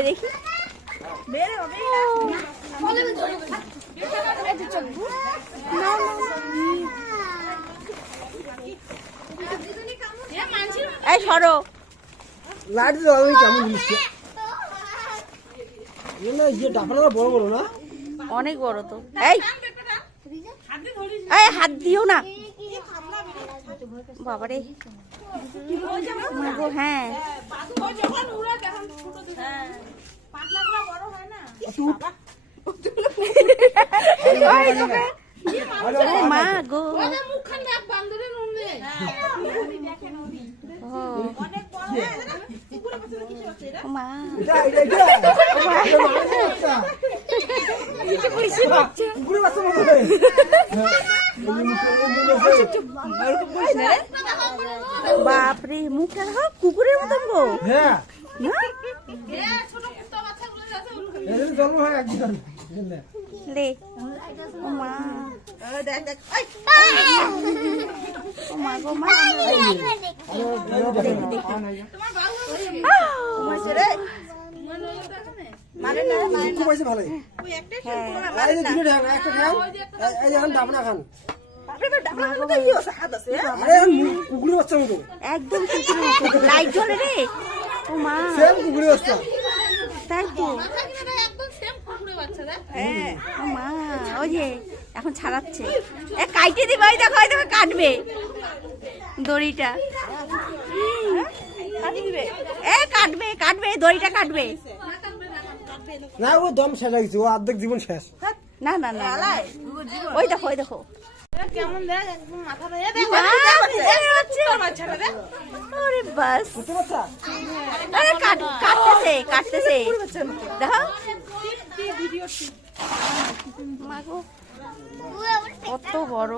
দেখি এই সরো লাইট দাও আমি কেমন জিনিসটা না যে ডাফাটা বড় বড় না অনেক বড় তো এই এই হাত দিও না বাবারে হ্যাঁ মা গো মা বাপরে মুখটা দেখো কুকুরের মতন গো হ্যাঁ লে ও মা ও মা গো মা একদম লাইট জ্বলে রে ও মা তাই তো হ্যাঁ ও মা ওই যে এখন ছাড়াচ্ছে এ কাইটে দিবে ওই দেখো কাটবে দড়িটা এ কাটবে কাটবে দড়িটা কাটবে না ও দম শেষ হয়ে গেছে ও অর্ধেক জীবন শেষ না না না ওই দেখো কেমন দেখ একদম মাথা ধরে দেখ আরে বাস আরে কাটতেছে দেখো মা গো কত বড়